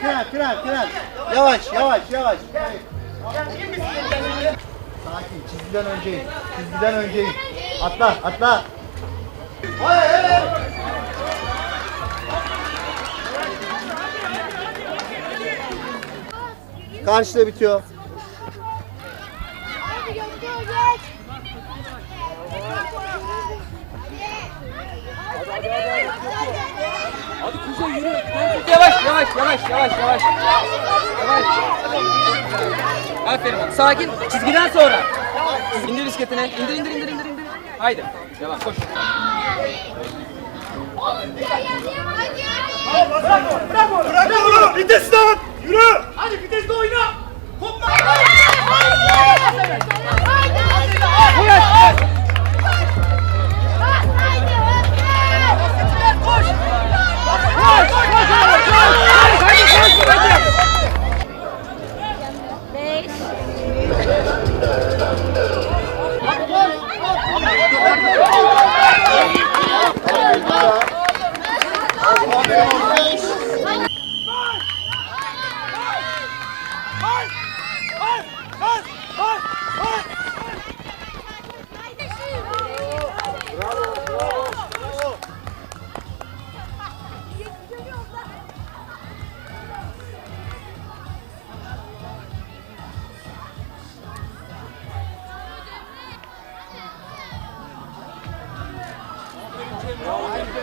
tren, tren, tren. Yavaş, yavaş, yavaş. Sakin, çizgiden önceyim. Çizgiden önceyim. Atla, atla. Karşıda bitiyor. Hadi Göktuğ geç. Hadi. Hadi Kuzey yürü. Yavaş yavaş yavaş yavaş yavaş. Yavaş. Aferin. Sakin. Çizgiden sonra. İndir bisikletine. İndir indir indir indir indir. Haydi. Devam koş. Bırak onu! Vites at! Yürü!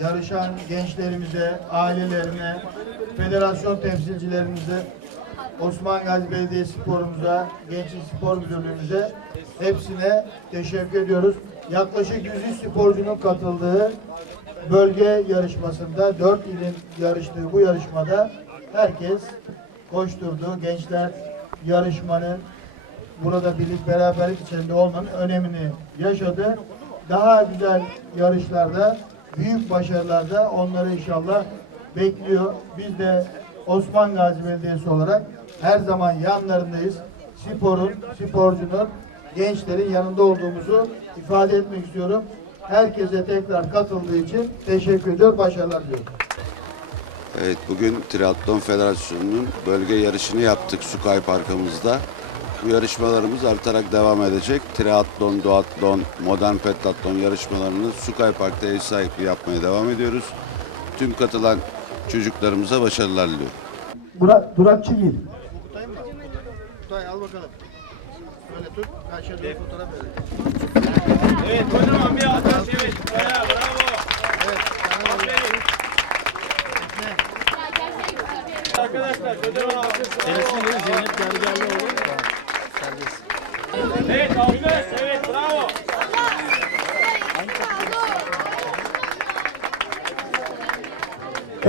yarışan gençlerimize, ailelerine, federasyon temsilcilerimize, Osman Gazi Belediye Sporumuza, Gençlik Spor Müdürlüğümüze hepsine teşekkür ediyoruz. Yaklaşık 100 sporcunun katıldığı bölge yarışmasında 4 ilin yarıştığı bu yarışmada herkes koşturdu. Gençler yarışmanın burada birlik beraberlik içinde olmanın önemini yaşadı. Daha güzel yarışlarda, büyük başarılarda onları inşallah bekliyor. Biz de Osman Gazi Belediyesi olarak her zaman yanlarındayız. Sporun, sporcunun, gençlerin yanında olduğumuzu ifade etmek istiyorum. Herkese tekrar katıldığı için teşekkür ediyorum. Başarılar diliyorum. Evet bugün Triathlon Federasyonu'nun bölge yarışını yaptık Sukay Parkımızda. Bu yarışmalarımız artarak devam edecek. Triathlon, duatlon, modern pentatlon yarışmalarını Sukay Park'ta ev sahipliği yapmaya devam ediyoruz. Tüm katılan çocuklarımıza başarılar diliyorum. Burak, Durakçı gil. Kutayım mı? Kutay al bakalım. Böyle tut. Karşıya doğru fotoğraf verelim. Evet kocaman bir atak evet. Bravo. bravo. Evet. Aferin. Arkadaşlar kocaman alkış. Zeynep Gergerlioğlu. Evet alkış. Evet.